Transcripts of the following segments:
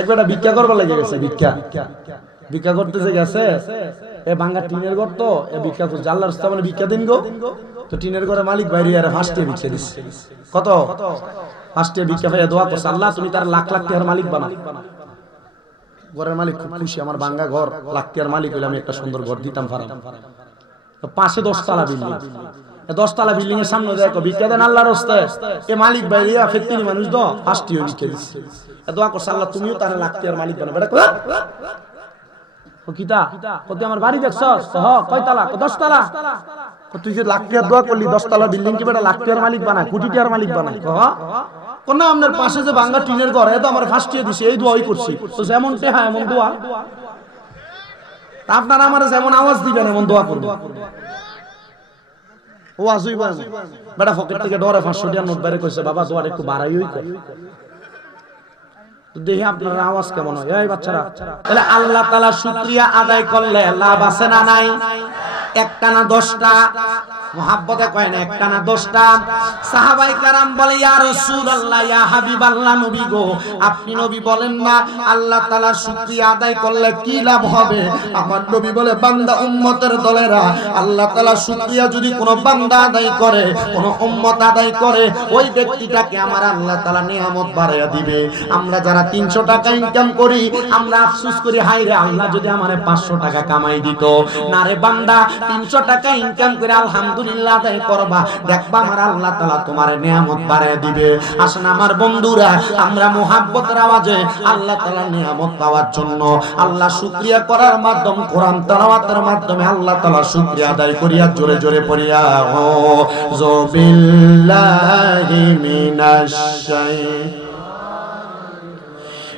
একবার ভিক্ষা করবার লেগে গেছে, ভিক্ষা। ভিক্ষা করতেছে গেছে, এ বাঙ্গা টিনের ঘর তো, এ ভিক্ষা করছে, আল্লাহর রাস্তা মানে ভিক্ষা দিন গো। তো টিনের ঘরে মালিক বাইরে আর ফার্স্টে ভিক্ষা দিচ্ছে কত? ফার্স্টে ভিক্ষা ভাইয়া দোয়া করছে, আল্লাহ তুমি তার লাখ লাখ টাকার মালিক বানাও। ঘরের মালিক খুব খুশি, আমার বাঙ্গা ঘর, লাখ টাকার মালিক হইলে আমি একটা সুন্দর ঘর দিতাম পারাম তো পাশে দশতলা বিল্ডিং। দশতলা বিল্ডিং এর সামনে দেখো, ভিক্ষা দেন আল্লাহর এ মালিক বাইরে ফেত্তিনি মানুষ ফার্স্টে ভিক্ষা দিচ্ছে দোয়া করছে আল্লাহ, তুমিও তার লাখ টাকার মালিক কিতা? কত আমার বাড়ি হ কয়তলা দশতলা? তুই যে লাখ টাকার দোয়া করলি, দশতলা বিল্ডিং কি বেটা লাখ মালিক বানায় কোটি মালিক বানায় ক কোন আপনার পাশে যে বাঙ্গা টিনের ঘর, এ তো আমার ফার্স্ট ইয়ার দিছে, এই দোয়াই করছি। তো যেমন টেহা, এমন দোয়া। আপনারা আমার যেমন আওয়াজ দিবেন, এমন দোয়া করবেন। ও আসুই বেটা পকেট থেকে ডরে 500 টাকা নোট বাইরে কইছে, বাবা দোয়ার একটু কর। তো দেখি আপনার আওয়াজ কেমন হয়। এই বাচ্চারা, তাহলে আল্লাহ তাআলা শুকরিয়া আদায় করলে লাভ আছে না নাই? একটা না দশটা? মহাব্বতে কয় না একটা না দশটা। সাহাবাই কারাম বলে, ইয়া রাসূলুল্লাহ, ইয়া হাবিবাল্লাহ নবী গো, আপনি নবী বলেন না, আল্লাহ তাআলার শুকরিয়া আদায় করলে কি লাভ হবে? আমার নবী বলে, বান্দা উম্মতের দলেরা, আল্লাহ তাআলার শুকরিয়া যদি কোনো বান্দা আদায় করে, কোনো উম্মত আদায় করে, ওই ব্যক্তিটাকে আমার আল্লাহ তাআলা নিয়ামত বাড়াইয়া দিবে। আমরা যারা 300 টাকা ইনকাম করি, আমরা আফসোস করি হাই রে, আল্লাহ যদি আমারে 500 টাকা কামাই দিত। না রে বান্দা 300 টাকা ইনকাম করে আলহামদুলিল্লাহ আদায় করবা। দেখবা আমার আল্লাহ তাআলা তোমারে নিয়ামত বাড়াইয়া দিবে। আসেন আমার বন্ধুরা, আমরা মুহাব্বতের আওয়াজে আল্লাহ তাআলার নিয়ামত পাওয়ার জন্য আল্লাহ শুকরিয়া করার মাধ্যম, কোরআন তেলাওয়াতের মাধ্যমে আল্লাহ তাআলা শুকরিয়া আদায় করিয়া জোরে জোরে পড়িয়া, ও জবিল্লাহি মিনাশ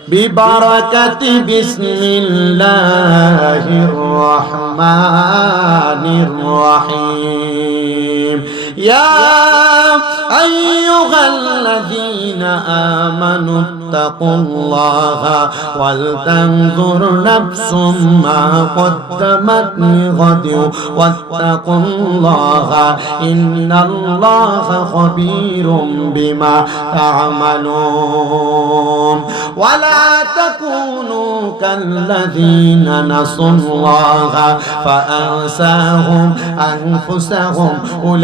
ببركة بسم الله الرحمن الرحيم. يا أيها الذين آمنوا اتقوا الله ولتنظر نفس ما قدمت لغد. واتقوا الله إن الله خبير بما تعملون. ولا تكونوا كالذين نسوا الله فأنساهم أنفسهم. أولئك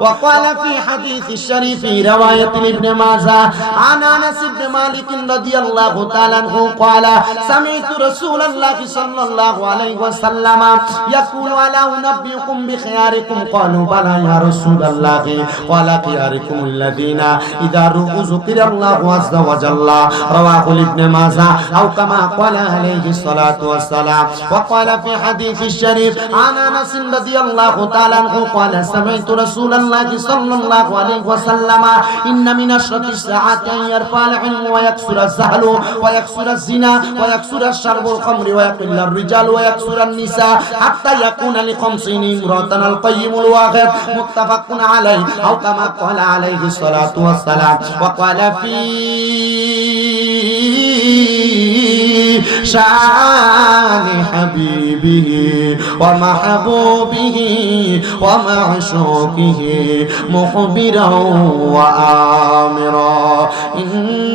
وقال في حديث الشريف رواية ابن ماجه عن أنس بن مالك رضي الله تعالى عنه قال سمعت رسول الله صلى الله عليه وسلم يقول ألا أنبئكم بخياركم؟ قالوا بلى يا رسول الله. قال خياركم الذين إذا ذكر الله عز وجل. رواه ابن ماجه أو كما قال عليه الصلاة والسلام. وقال في حديث الشريف عن أنس رضي الله تعالى عنه قال سمعت رسول রাসূলুল্লাহ সাল্লাল্লাহু আলাইহি ওয়াসাল্লাম, ইন্না মিনাশ শাতি সাআতি ইয়ারফাল ইলমু ওয়া ইয়াকসুরা জাহলু ওয়া ইয়াকসুরা জিনা ওয়া ইয়াকসুরা শারবুল খামরি ওয়া ইয়াকিল্লার রিজাল ওয়া ইয়াকসুরা নিসা হাত্তা ইয়াকুনা লি খামসিন ইমরাতান আল কাইয়িমুল ওয়াহিদ মুত্তাফাকুন আলাইহি আও কামা ক্বালা আলাইহি সালাতু ওয়াস সালাম ওয়া ক্বালা ফি شان حبيبه ومحبوبه ومعشوقه مخبرا وآمرا إن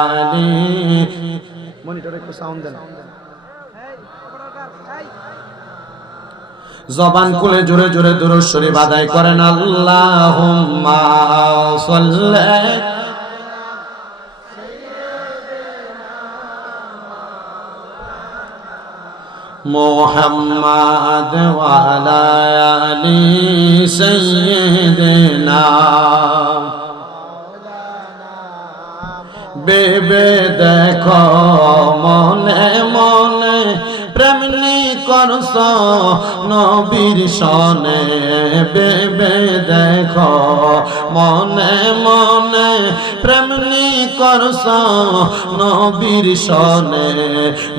আলি মনিটরে একটু সাউন্ড দেন। জবান খুলে জোরে জোরে দূর শরীফ আদায় করেন সাল্লি। মোহাম্মদ আলি সাইয়্যিদিনা। বেবে দেখো মনে মনে প্রেমনি করস, নবীর সনে বেবে দেখো। মনে মনে প্রেমনি করস, নবীর সনে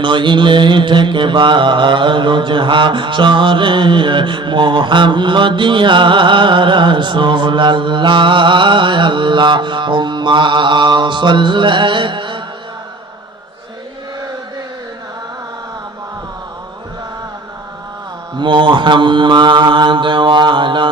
নইলে ঠেকে বারোজহা সরে। মোহাম্মদিয়া রাসূলুল্লাহ আল্লাহ উম্মা সাল্লাল্লাহু মোহাম্মদ وعلى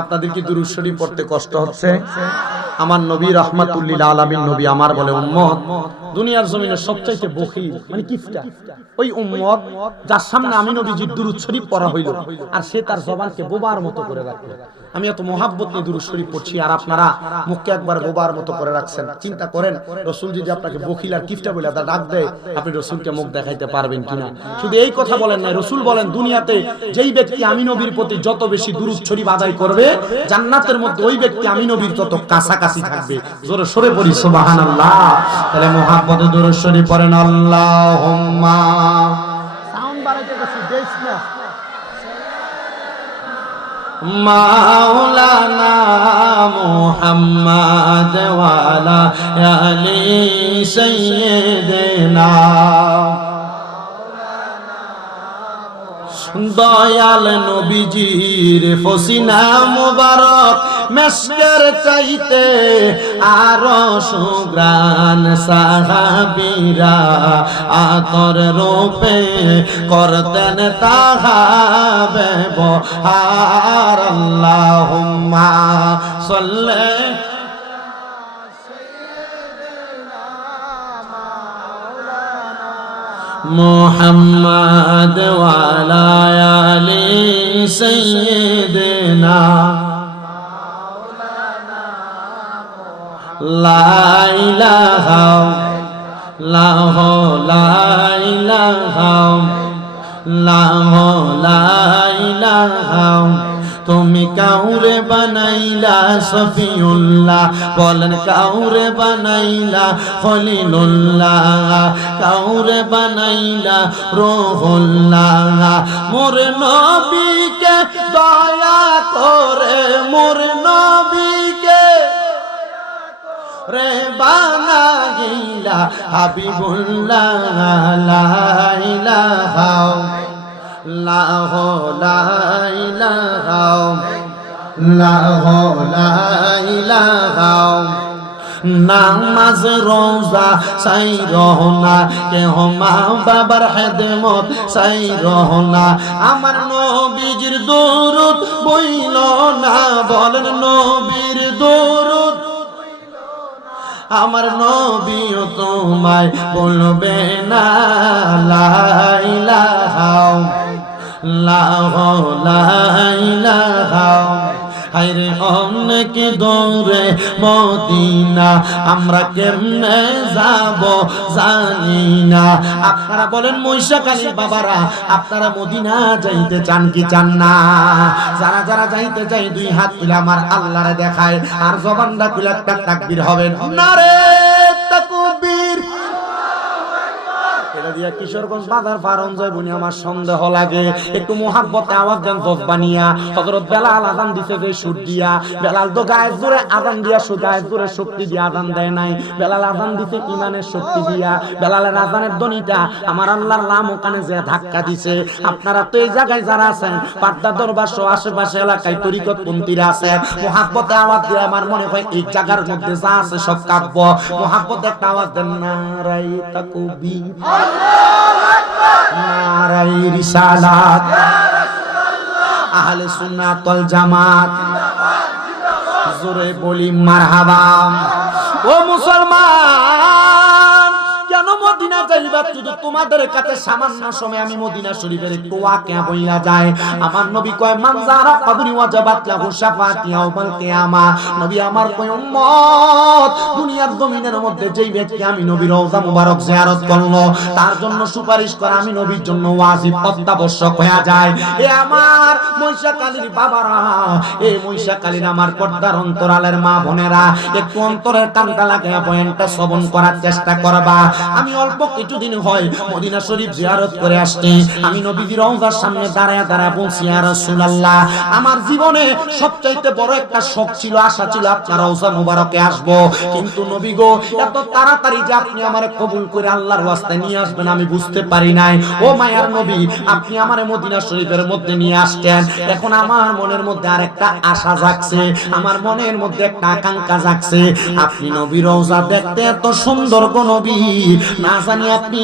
আপনাদের কি দুরূদ শরীফ পড়তে কষ্ট হচ্ছে? আমার নবী রহমাতুল্লিল আলামিন, নবী আমার বলে উম্মত। দুনিয়ার জমিনের সবচাইতে বখিল মানে কিফটা, ওই উম্মত যার সামনে আমি নবীজির দুরূদ শরীফ পড়া হইল আর সে তার জবানকে বোবার মতো করে রাখল। আমি এত মহাব্বত নিয়ে দুরূদ শরীফ পড়ছি আর আপনারা মুখকে একবার বোবার মতো করে রাখছেন। চিন্তা করেন, রসুল যদি আপনাকে বখিল আর কিফটা বলে তা ডাক দেয়, আপনি রসুলকে মুখ দেখাইতে পারবেন কিনা? শুধু এই কথা বলেন না রসুল বলেন, দুনিয়াতে যেই ব্যক্তি আমি নবীর প্রতি যত বেশি দুরূদ শরীফ আদায় করবে, জান্নাতের মধ্যে ওই ব্যক্তি আমি নবীর তত কাছাকাছি থাকবে। জোরে সরে পড়ি সুবহানাল্লাহ। তাহলে মহাব্বতে দুরূদ শরীফ পড়েন না। মাওলানা মোহাম্মদ ওয়ালা আলী সাইয়্যিদিনা দয়াল নবীজির ফসিনা মুবারক, মেশকের চাইতে আরও সুগ্রান সাহাবীরা আতর রূপে করতেন তাহা ব্যবহার আল্লাহুম্মা সাল্লি محمد وعلى آل سيدنا لا إله لا لا إله لا لا إله তুমি কাউরে বানাইলা সফিউল্লাহ বলেন কাউরে বানাইলা খলিলুল্লাহ, কাউরে বানাইলা রোহুল্লাহ। মোর নবীকে দয়া করে, মোর নবীকে রে বানাইলা হাবিবুল্লাহ, লা ইলাহা লাহ লাইলাহাও লাহ লাইলাহাও নামাজ রোজা সাই রহনা কেহ মা বাবার হেদমত সাই রহনা আমার নবীজির দরুদ বইল না, বলেন নবীর দরুদ। আমার নবীও তোমায় বলবে না লাইলাহাও লাহ লাইলাহাও হাইরে অনেক দৌড়ে মদিনা? আমরা কেমনে যাব জানি না। আপনারা বলেন মহিষাকালী বাবারা, আপনারা মদিনা যাইতে চান কি চান না? যারা যারা যাইতে চাই দুই হাত তুলে আমার আল্লাহরে দেখায়। আর জবানটা খুলে একটা তাকবীর হবেন না রে আমার আল্লাহর নাম ওখানে যে ধাক্কা দিছে। আপনারা তো এই জায়গায় যারা আছেন পাট্টা দরবার সহ আশেপাশে এলাকায় তরিকত পন্থীরা আছে মোহাব্বতে আওয়াজ দিয়ে আমার মনে হয় এই জায়গার মধ্যে যা আছে সব কাব্য। মোহাব্বতে একটা আওয়াজ দেন নারাই তাকুবি নারাই রিসালাত আহলে সুন্নাত ওয়াল জামাত। জোরে বলি মারহাবা। ও মুসলমান! মদিনা যাইবা শুধু তোমাদের কাছে সামান্য সময় আমি মদিনা শরীফের একটু ওয়াকিয়া যায়। আমার নবী কয়, মানজারা ওয়াজাবাত লাহু কিয়ামা। নবী আমার কয়, উম্মত, দুনিয়ার জমিনের মধ্যে যেই ব্যক্তি আমি নবীর রওজা মুবারক জিয়ারত করল, তার জন্য সুপারিশ করা আমি নবীর জন্য ওয়াজিব অত্যাবশ্যক হয়ে যায়। এ আমার মহিষা কালীর বাবারা, এ মহিষা কালীর আমার পর্দার অন্তরালের মা বোনেরা, একটু অন্তরের কানটা লাগায় পয়েন্টটা শ্রবণ করার চেষ্টা করবা। আমি অল্প কিছুদিন হয় মদিনা শরীফ জিয়ারত করে আসছি আমি নবীজির রওজার সামনে দাঁড়ায় দাঁড়ায় বলছি, ইয়া রাসূলুল্লাহ, আমার জীবনে সবচাইতে বড় একটা শখ ছিল, আশা ছিল আপনার রওজা মুবারকে আসব। কিন্তু নবী গো, এত তাড়াতাড়ি যে আপনি আমারে কবুল করে আল্লাহর ওয়াস্তে নিয়ে আসবেন, আমি বুঝতে পারি নাই। ও মায়ার নবী, আপনি আমারে মদিনা শরীফের মধ্যে নিয়ে আসছেন এখন আমার মনের মধ্যে আরেকটা আশা জাগছে, আমার মনের মধ্যে একটা আকাঙ্ক্ষা জাগছে। আপনি নবী রওজা দেখতে এত সুন্দর গো নবী, না কত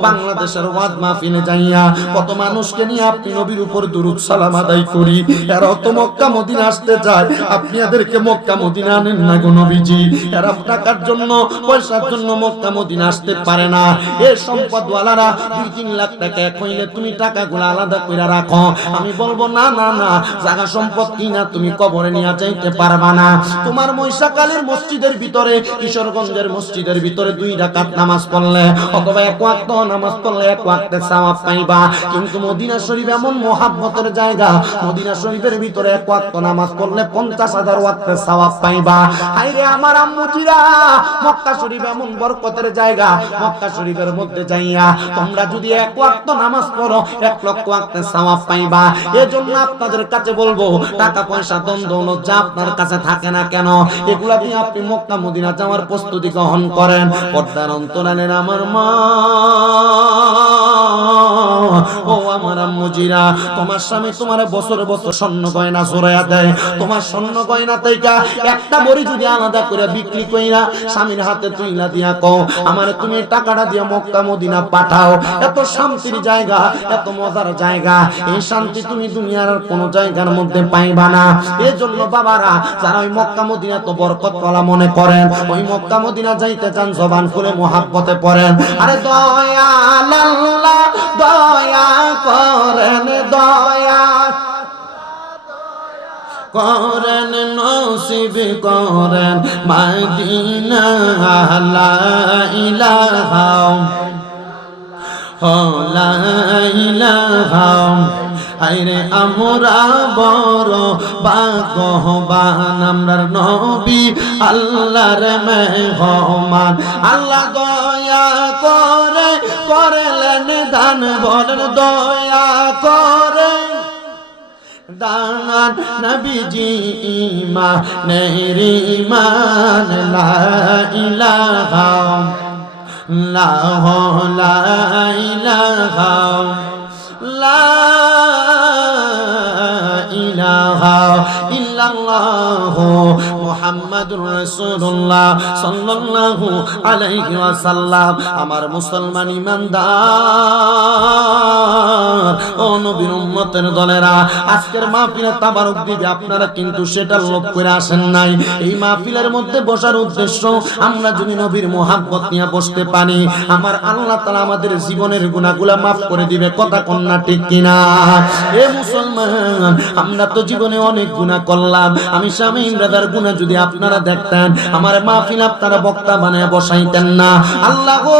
বাংলাদেশের যাইয়া কত মানুষকে নিয়ে আপনি নবীর উপর দুরূদ, সালাম আদায় করি। এরা তো মক্কা, মদিনা আসতে চায়। আপনি এদেরকে মক্কা, মদিনা আনেন না গো নবীজি। এরা টাকার জন্য, পয়সার জন্য মক্কা, মদিনা আসতে পারে না। জায়গা কিন্তু মদিনা শরীফ এমন মহাব্বতের জায়গা, মদিনা শরীফের ভিতরে এক নামাজ পড়লে পঞ্চাশ হাজার ওয়াক্তে সওয়াব পাইবা। হাইরে আমার আম্মুজিরা জায়গা, মক্কা শরীফের মধ্যে যাইয়া তোমরা যদি এক ওয়াক্ত নামাজ পড়ো, এক লক্ষ ওয়াক্ত সওয়াব পাইবা। এজন্য আপনাদের কাছে বলব টাকা পয়সা দ্বন্দ্ব যা আপনার কাছে থাকে না কেন, এগুলা দিয়ে আপনি মক্কা, মদিনা যাওয়ার প্রস্তুতি গ্রহণ করেন। পর্দার অন্তরালের আমার মা আম্মুজিরা তোমার স্বামী তোমার বছর বছর স্বর্ণ গয়না দেয়। তোমার স্বর্ণ গয়না একটা বড়ি যদি আলাদা করে বিক্রি কইরা স্বামীর হাতে তুইলা দিয়া কও, আমার তুমি টাকাটা দিয়ে মক্কা, মদিনা পাঠাও। এত শান্তির জায়গা, এত মজার জায়গা। এই শান্তি তুমি দুনিয়ার জায়গার মধ্যে পাইবা না। বাবারা, যারা ওই মক্কা, মদিনা তো বরকত মনে করেন, ওই মক্কা, মদিনা যাইতে চান, জবান খুলে মহাব্বতে পড়েন। আরে আল্লাহ, দয়া করেন দয়া, করেন নসিব, করেন মাদিনা ইলাহা লা ইলাহা। আইরে আমরা বড় বাগবান আমরার নবী আল্লাহর মেহমান। আল্লাহ দয়া করে করলেন দান বলেন দয়া করে। দান নবীজি ইমান ইমান লা ইলাহা লা লা ইলাহা লা ইলাহা ইল্লাল্লাহ মুহাম্মাদুর রাসূলুল্লাহ সাল্লাল্লাহু আলাইহি ওয়াসাল্লাম। আমার মুসলমান ইমানদার ও নবীর উম্মতের দলেরা, আজকের মাহফিলে তাবারক দিবে, আপনারা কিন্তু সেটা লোক করে আসেন নাই। এই মাহফিলের মধ্যে বসার উদ্দেশ্য, আমরা যদি নবীর মোহাব্বত নিয়ে বসতে পারি, আমার আল্লাহ তাআলা আমাদের জীবনের গুনাহগুলা মাফ করে দিবে, কথা কন্যা ঠিক কিনা? এ মুসলমান, আমরা তো জীবনে অনেক গুনাহ করলাম। আমি স্বামী ইমরাদার গুনাহ যদি আপনারা দেখতেন, আমার মাহফিল আপনারা বক্তা বানায় বসাইতেন না। আল্লাহ গো,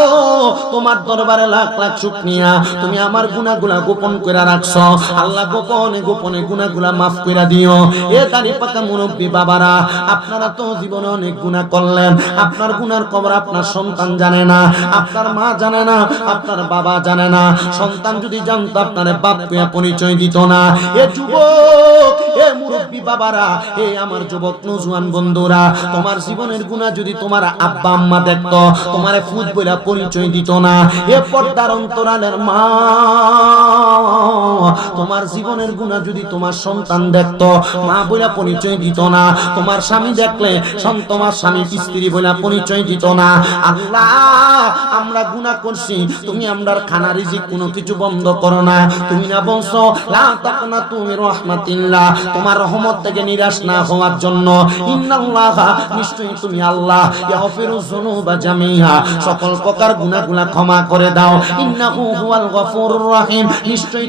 তোমার দরবারে লাখ লাখ শুকরিয়া। তুমি আমার গুনাহগুলা গোপন করে রাখছো। আল্লাহ গোপনে গোপনে গুনাহগুলা মাফ করে দিও। এ দাড়ি পাকা মুরব্বী বাবারা, আপনারা তো জীবনে অনেক গুনাহ করলেন। আপনার গুনার কবর আপনার সন্তান জানে না, আপনার মা জানে না, আপনার বাবা জানে না। সন্তান যদি জানতো, আপনার বাপ পরিচয় দিত না। এ যুবক, এ মুরব্বী বাবারা, এ আমার যুবক নজুয়ান বন্ধুরা, তোমার জীবনের গুণা যদি তোমার আব্বা আম্মা দেখতো, তোমার ফুট বইলা পরিচয় দিত না। এ পর্দার অন্তরালের মা, তোমার জীবনের গুণা যদি তোমার সন্তান দেখতো, মা বইলা পরিচয় দিত না। তোমার স্বামী দেখলে তোমার স্বামী, স্ত্রী বইলা পরিচয় দিত না। আল্লাহ, আমরা গুনাহ করছি, তুমি আমরার খানা রিজিক কোনো কিছু বন্ধ করো না। তুমি না বলছো তুমি রহমাতিল্লাহ তোমার রহমত থেকে নিরাশ না হওয়ার জন্য। ইন্নাল্লাহ তুমি আল্লাহ। যুনুবা সকল প্রকার গুনাহগুলা ক্ষমা করে দাও। ইন্নাহু হুয়াল গফুরুর রহিম।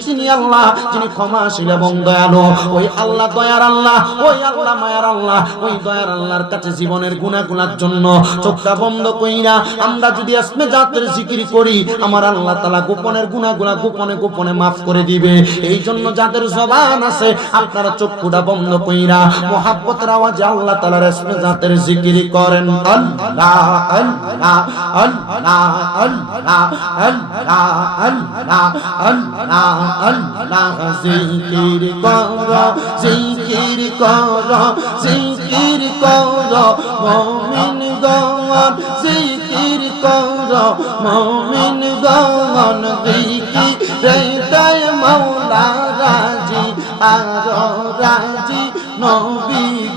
তিনি আল্লাহ, যিনি ক্ষমাশীল এবং দয়ালু। ওই আল্লাহ দয়ার আল্লাহ, ওই আল্লাহ মায়ার আল্লাহ, ওই দয়ার আল্লাহর কাছে জীবনের গুনাহগুলার জন্য চোখটা বন্ধ কইরা আমরা যদি আসমে জাতের জিকির করি, আমার আল্লাহ তাআলা গোপনের গুনাহগুলা গোপনে গোপনে মাফ করে দিবে। এই জন্য যাদের জবান আছে, আপনারা চক্ষুটা বন্ধ কইরা, মোহাব্বতের আওয়াজে আল্লাহ তাআলার আসমে জাতের জিকির করেন, আল্লাহ আল্লাহ আল্লাহ আল্লাহ আল্লাহ আল্লাহ আল্লাহ আল্লাহ জিকির করো জিকির করো জিকির করো, মুমিন গণ জিকির করো, মুমিন গণ জিকির হৃদয় রাজি, আর রাজি, নবী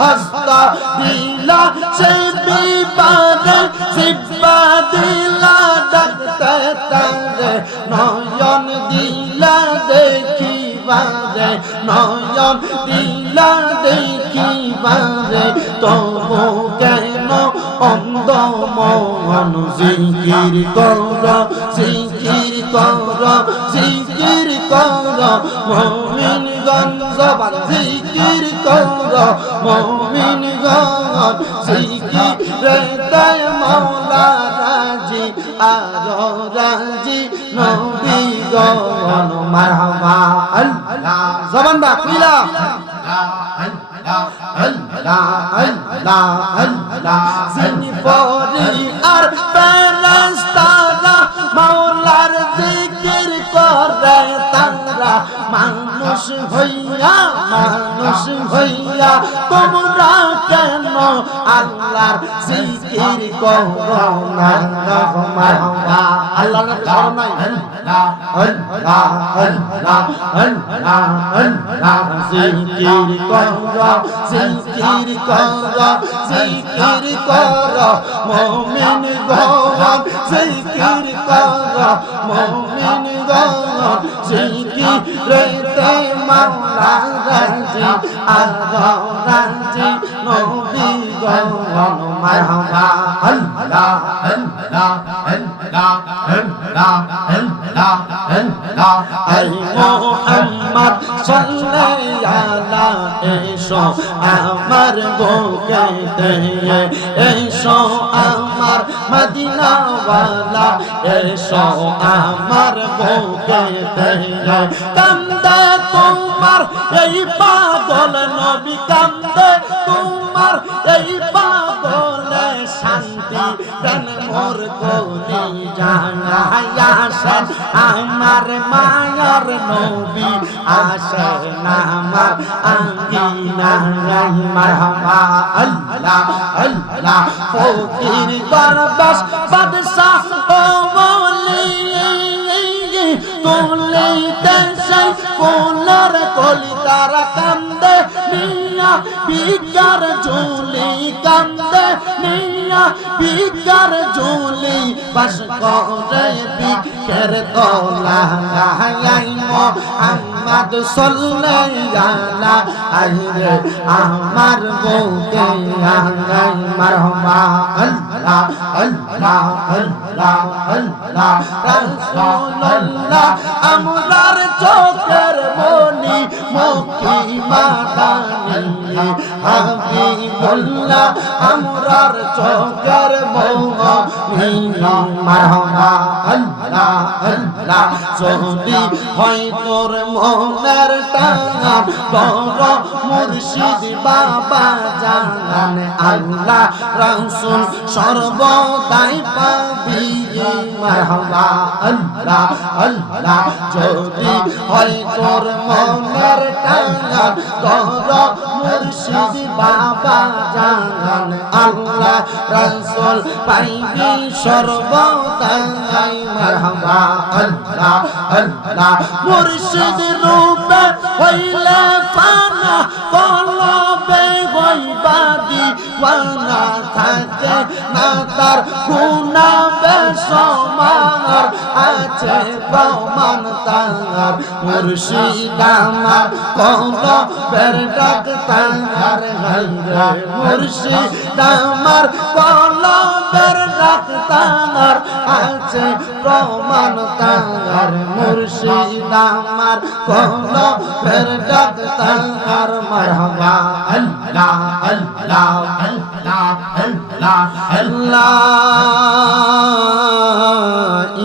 হস্তা দিলা সে বিবাদে সিপা দিলা ডাকতে তারে নয়ন দিলা দেখিবারে নয়ন দেখিবারে তবু কেন অন্ধ মন? জিকির কর জিকির কর জিকির কর, মমিন গঞ্জবান জিকির কর, মমিন গঞ্জ জিকির রে তাই মাওলা রাজি আর রাজি, নবী গণ। মারহাবা, আল্লাহ। আল্লাহ আল্লাহ আল্লাহ যিনি পরি আর ফেরেশতারা মাওলার জিকির করে তারা মাং মানুষ হইয়া মানুষ হইয়া তোমরা কেন আল্লাহর জিকির করো না? মারহাবা আল্লাহর রেতে মাওলা রাজি আল্লাহ রাজি নবী গণ মারহাবা আল্লাহ আল্লাহ আল্লাহ আল্লাহ আল্লাহ আল্লাহ আই আমার বুকেতে এসো আমার মদিনা ওয়ালা এসো আমার তোমার এই পাগল নবী কান্দে, তোমার এই পাগলে শান্তি দেন মোর গলি জানাই আসেন। আমার মায়ার নবী আসেন, আমার আঙ্গিনাই মারহাবা আল্লাহ আল্লাহ, ফকির দরবাস বাদশাহ ও বলি তুলি দেশে ফুলের কলি তারা কান্দে নিয়া বিজ্ঞার ঝুলি কান্দে নিয়া না ভিক্ষার ঝুলি বাস করে ভিক্ষের তোলা আই আইরে আমার বউকে আই মারহামা আল্লাহ আল্লাহ আল্লাহ আল্লাহ রাসূলুল্লাহ আমরার চোখের মনি মুখি মাদানি হাবিবুল্লাহ, আমরার চোখ চোখের মৌমিনা মারহাবা আল্লাহ আল্লাহ যদি হয় তোর মনের টানা, বড় মুর্শিদ বাবা জানান আল্লাহ, রাসূল সর্বদাই পাবি মারহাবা আল্লাহ আল্লাহ যদি হয় তোর মনের টানা তোর মুর্শিদ বাবা জানান আল্লাহ রাসূল পাইবি সর্বদাই মারহাবা, আল্লাহ আল্লাহ। মুর্শিদ রূপে হইলে ফানা, কলবে হইবাদি ওয়ানা থাকে না তার গুণা বেসমার, আছে প্রমাণ তার মুর্শিদ আমার কলবের ডাক তার মুর্শিদ আমার কলবের ডাক তার আছে প্রমাণ তার মুর্শিদ আমার। কলবের ডাক তার মারহাবা। আল্লাহ আল্লাহ আল্লাহ আল্লাহ আল্লাহ,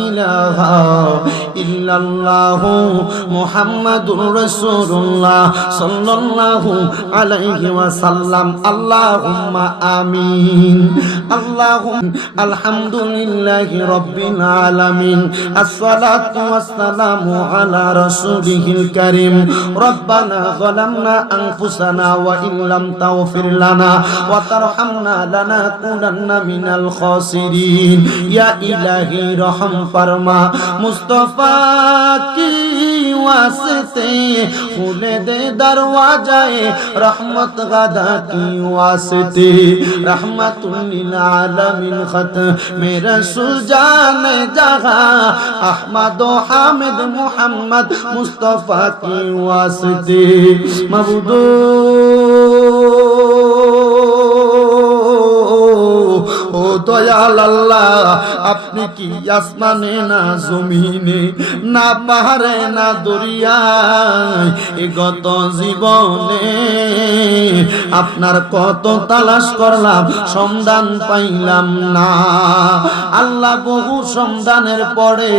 ইলাহা ইল্লাল্লাহ মুহাম্মাদুর রাসূলুল্লাহ সাল্লাল্লাহু আলাইহি ওয়াসাল্লাম। আল্লাহুম্মা আমিন। আল্লাহুম আলহামদুলিল্লাহি রাব্বিল আলামিন। আসসালাতু ওয়াসসালামু আলা রাসূলিহিল কারীম। রব্বানা যালামনা আনফুসানা ওয়া ইন লাম তাগফির লানা ওয়া তারহামনা লানাকুনান্না মিনাল খাসিরিন। ইয়া ইলাহি রহম ফরমা। মুস্তাফা ওয়াসতে খুলে দে দরওয়াজায়ে, রহমত গাদা কি ওয়াসতে। রহমাতুল লিল আলামিন খত মেরা রসুল জানে জাগা, আহমদ ও হামিদ মুহাম্মদ মুস্তফা কি দয়াল আপনি কি আসমানে না জমিনে, না পাহাড়ে, না দরিয়ায় গত জীবনে? আপনার কত তালাশ করলাম, সন্ধান পাইলাম না। আল্লাহ বহু সন্ধানের পরে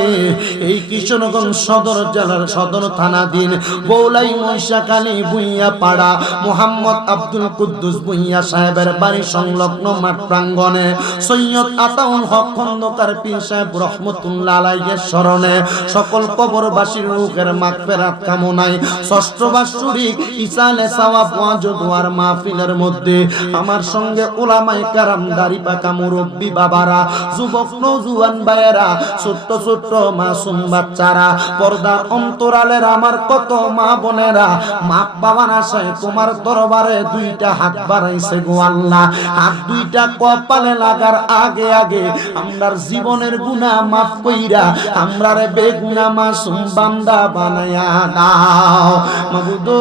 এই কিশোরগঞ্জ সদর জেলার সদর থানাধীন বৌলাই মহিষাকালী বুইয়া পাড়া মোহাম্মদ আব্দুল কুদ্দুস বুইয়া সাহেবের বাড়ি সংলগ্ন মাঠ প্রাঙ্গণে সৈয়দ আতাউল হক খন্দকার পীর সাহেব রহমতুল্লাহ আলাইহির স্মরণে সকল কবরবাসীর রূহের মাগফিরাত কামনায় ষষ্ঠ বাৎসরিক ইসালে সাওয়াব ওয়াজ দোয়ার মাহফিলের মধ্যে আমার সঙ্গে উলামায়ে কারাম দাড়ি পাকা মুরব্বি বাবারা, যুবক, নওজুয়ান ভাইয়েরা, ছোট্ট ছোট্ট মাসুম বাচ্চারা, পর্দার অন্তরালের আমার কত মা বোনেরা, মা বাবার আশায় তোমার দরবারে দুইটা হাত বাড়াইছে গো আল্লাহ। হাত দুইটা কপালে লাগার আগে আগে আমরার জীবনের গুনাহ মাফ কইরা আমরারে বেগুনা মাসুম বান্দা বানায়া দাও মাবুদো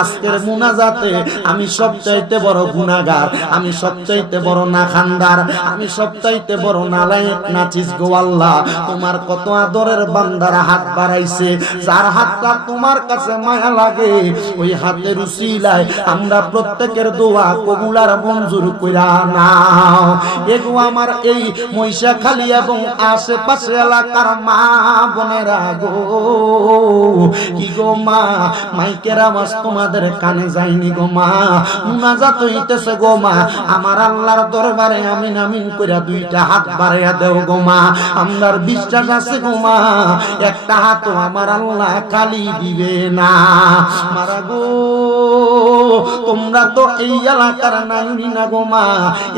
আজকের মুনাজাতে আমি সবচাইতে বড় গুনাহগার, আমি সবচাইতে বড় না খানদার আমি সবচাইতে বড় নালায়েক নাচিস গো আল্লাহ। তোমার কত আদরের বান্দারা হাত বাড়াইছে, যার হাতটা তোমার কাছে মায়া লাগে, ওই হাতের উসিলায় আমরা প্রত্যেকের দোয়া কবুলার মঞ্জুর কইরা নাও। এগো আমার এই মহিষাখালী এবং আশেপাশে এলাকার মা বোনেরা গো। কি গো মা, মাইকের আওয়াজ তোমাদের কানে যায়নি গো মা? মুনাজাত হইতেছে গো মা। আমার আল্লাহর দরবারে আমিন আমিন কইরা দুইটা হাত বাড়াইয়া দেও গো মা। আমরার বিশ্বাস আছে গো মা, একটা হাত আমার আল্লাহ খালি দিবে না। মারা গো, তোমরা তো এই এলাকার নাইনি না গো মা।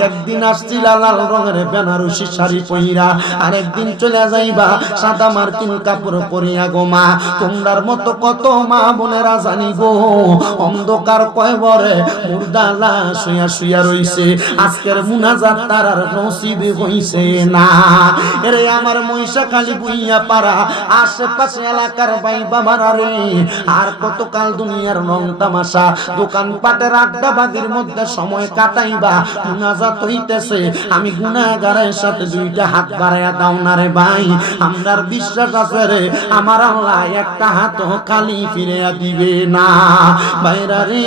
একদিন আসছিল লাল রঙের বেনারসি শাড়ি পইরা আর একদিন চলে যাইবা সাদা মার্কিন কাপড় পরিয়া গো মা। তোমরার মতো কত মা বোনেরা জানি গো। অন্ধকার কয়বরে মুর্দালা শুয়া শুয়া রইছে। আজকের মুনাজাত তার আর নসিব হইছে না। এরে আমার মহিষা খালি বুইয়া পারা আশেপাশে এলাকার ভাই বাবারা রে। আর কতকাল দুনিয়ার রং তামাশা। দোকান পাটের আড্ডা বাগির মধ্যে সময় কাটাইবা মুনাজাত হইতেছে। আমি গুনাহগারের সাথে দুইটা হাত বাড়ায়া দাও না রে ভাই। আমরার বিশ্বাস আছে রে, আমার আল্লাহ একটা হাত খালি ফিরিয়া দিবে না। বাইরা রে।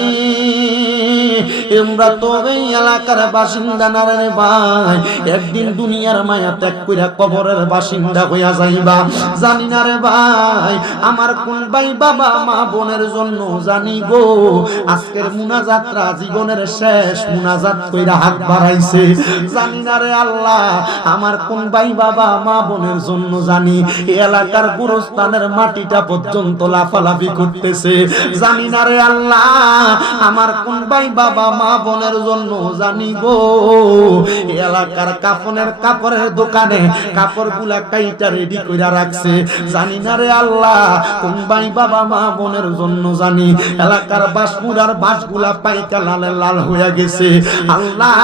আমরা তো এই এলাকার বাসিন্দা না রে ভাই, একদিন দুনিয়ার মায়া ত্যাগ কইরা কবরের বাসিন্দা হইয়া যাইবা। জানি না রে ভাই, আমার কোন ভাই বাবা মা বোনের জন্য জানি গো, আজকের মুনাজাতরা জীবনের শেষ মুনাজাত কইরা হাত বাড়াইছে। জানি না রে আল্লাহ, আমার কোন ভাই বাবা মা বোনের জন্য জানি এলাকার গুরুস্থানের মাটিটা পর্যন্ত লাফালাফি করতেছে। জানি না রে আল্লাহ, আমার কোন ভাই বাবা, মা বোনের জন্য জানি গো এলাকার কাপনের কাপড়ের দোকানে কাপড়গুলা কাইটা রেডি কইরা রাখছে। জানি না রে আল্লাহ, কোন ভাই বাবা, মা বোনের জন্য জানি এলাকার বাসমুরার বাসগুলা পাইকা লালে লাল হইয়া গেছে। আল্লাহ,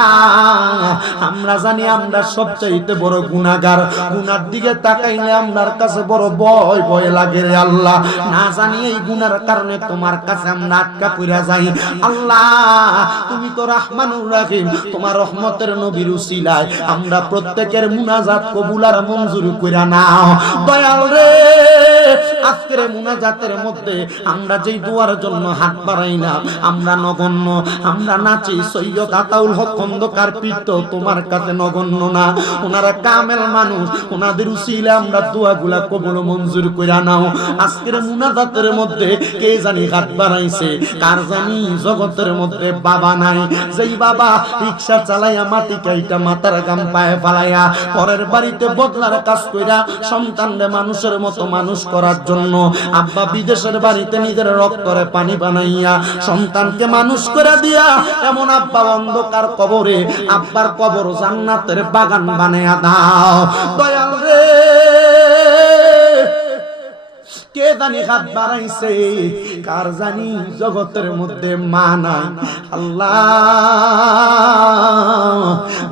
আমরা জানি আমরা সবচাইতে বড় গুনাহগার। গুনার দিকে তাকাইলে আমরার কাছে বড় ভয় ভয় লাগে রে আল্লাহ। না জানি এই গুনার কারণে তোমার কাছে আমরা আটকা পইরা যাই। আল্লাহ তুমি তো রাহমানুর রাহিম, তোমার রহমতের নবীর উসিলায় আমরা প্রত্যেকের মুনাজাত কবুল আর মঞ্জুর কইরা নাও। দয়াল রে, আজকের মুনাজাতের মধ্যে আমরা যেই দুয়ার জন্য হাত বাড়াইলাম, আমরা নগণ্য, আমরা নাচি, সৈয়দ আতাউল হক খন্দকার পীঠ তোমার কাছে নগণ্য না। ওনারা কামেল মানুষ, ওনাদের উসিলে আমরা দোয়াগুলা কবুল মঞ্জুর কইরা নাও। আজকের মুনাজাতের মধ্যে কে জানি হাত বাড়াইছে, কার জানি জগতের মধ্যে বাবা নাই। যেই বাবা রিক্সা চালাইয়া মাটি কাইটা মাথার গাম পায়ে ফালাইয়া পরের বাড়িতে বদলার কাজ কইরা সন্তানরে মানুষের মতো মানুষ করার জন্য আব্বা বিদেশের বাড়িতে নিজের রক্তরে পানি বানাইয়া সন্তানকে মানুষ করে দিয়া এমন আব্বা অন্ধকার কবরে আব্বার কবর জান্নাতের বাগান বানাইয়া দাও। দয়াল রে। কে জানি হাত বাড়াইছে? কার জানি জগতের মধ্যে মা নাই? আল্লাহ,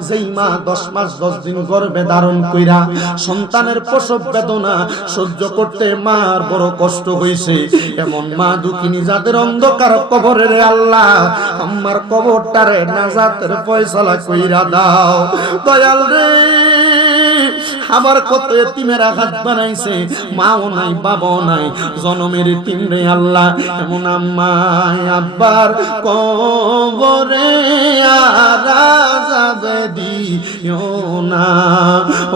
যেই মা দশ মাস, দশ দিন গর্ভে ধারণ কইরা সন্তানের প্রসব বেদনা সহ্য করতে মার বড় কষ্ট হইছে। এমন মা দুঃখিনী যাদের অন্ধকার কবরের আল্লাহ, আমার কবরটারে নাজাতের ফয়সালা কইরা দাও। দয়াল রে। আবার কত এতিমেরা হাত বানাইছে, মাও নাই, বাবাও নাই, জনমের তিন রে আল্লাহ, এমন আম্মাই, আব্বার কবরে আরাজাবে দিও না।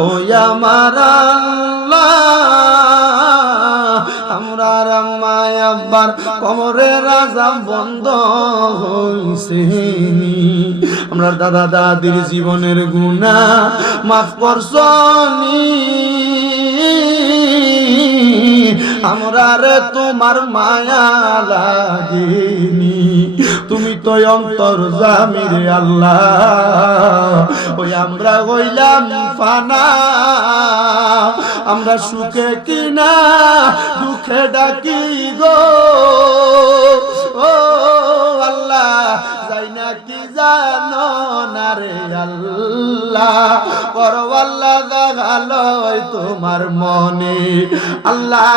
ও আমার আমরা রাম্মায় আব্বার কমরে রাজা বন্ধ হইছে। আমরা দাদা দাদির জীবনের গুণা, মাফ করছনি আমরা রে তোমার মায়া লাগেনি। তুমি তো অন্তর জামিরে আল্লাহ। ওই আমরা হইলাম ফানা। আমরা সুখে কিনা, দুঃখে ডাকি গো। ও জানো না রে আল্লাহ দেখাল তোমার মনে। আল্লাহ,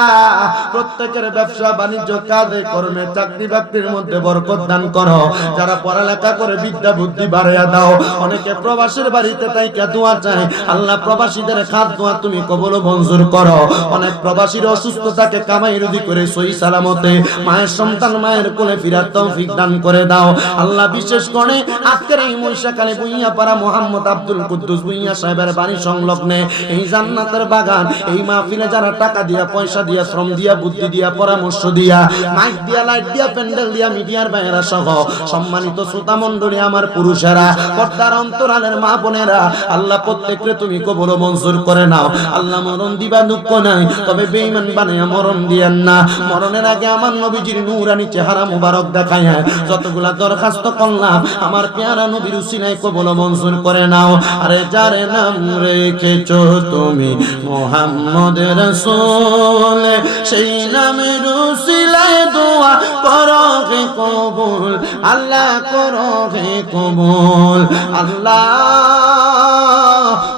প্রত্যেকের ব্যবসা বাণিজ্য, কাজে কর্মে, চাকরি মধ্যে বরকত দান করো। যারা পড়ালেখা করে বিদ্যা বুদ্ধি দাও, অনেকে প্রবাসীর বাড়িতে দোয়া চায়। আল্লাহ, প্রবাসীদের খাত দোয়া তুমি কবল মঞ্জুর করো। অনেক প্রবাসীর অসুস্থতাকে কামাই রুদি করে সই সালামতে, মায়ের সন্তান মায়ের কোলে ফিরার তৌফিক দান করে দাও। আল্লাহ, বিশেষ করে আজকের এই মহিষাকালে বুইয়া পাড়া মোহাম্মদ আব্দুল কুদ্দুস বুইয়া সাহেবের বাড়ি সংলগ্নে। এই জান্নাতের বাগান, এই মাহফিলে যারা টাকা দিয়া, পয়সা দিয়া, শ্রম দিয়া, বুদ্ধি দিয়া, পরামর্শ দিয়া, মাইক দিয়া, লাইট দিয়া, প্যান্ডেল দিয়া, মিডিয়ার বাইরা সহ সম্মানিত শ্রোতা মণ্ডলী আমার পুরুষেরা, পর্দার অন্তরালের মা বোনেরা, আল্লাহ প্রত্যেকরে তুমি কবল মঞ্জুর করে নাও। আল্লাহ মরণ দিবা দুঃখ নাই, তবে বেঈমান বানাইয়া মরণ দিয়েন না। মরণের আগে আমার নবীজির নূরানি চেহারা মুবারক দেখায়। যতগুলা দরখাস্ত করলাম, আমার পেয়ারা নবীর উসিলাই কবল মঞ্জুর করে নাও। আরে যার নাম রেখেছ তুমি মোহাম্মদ রসুল, সেই নামে উসিলায় দোয়া করো হে কবুল, আল্লাহ করো হে কবুল, আল্লাহ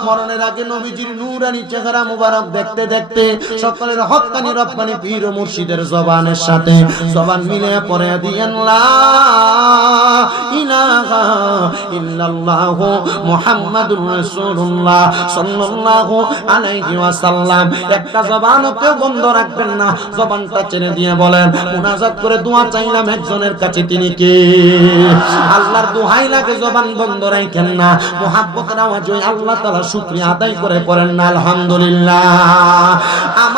মরণের আগে নবীজির নূরানি চেহারা মুবারক দেখতে দেখতে সকলের হক্কানি রব্বানি পীর ও মুর্শিদের জবানের সাথে জবান মিলে পড়ে দিয়েন কেউ বন্ধ না দিয়ে বলেন করে দোয়া চাইলাম একজনের কাছে, তিনি কে? জবান না আল্লাহ শুকরিয়া আদায় করে পড়েন আলহামদুলিল্লাহ। আমার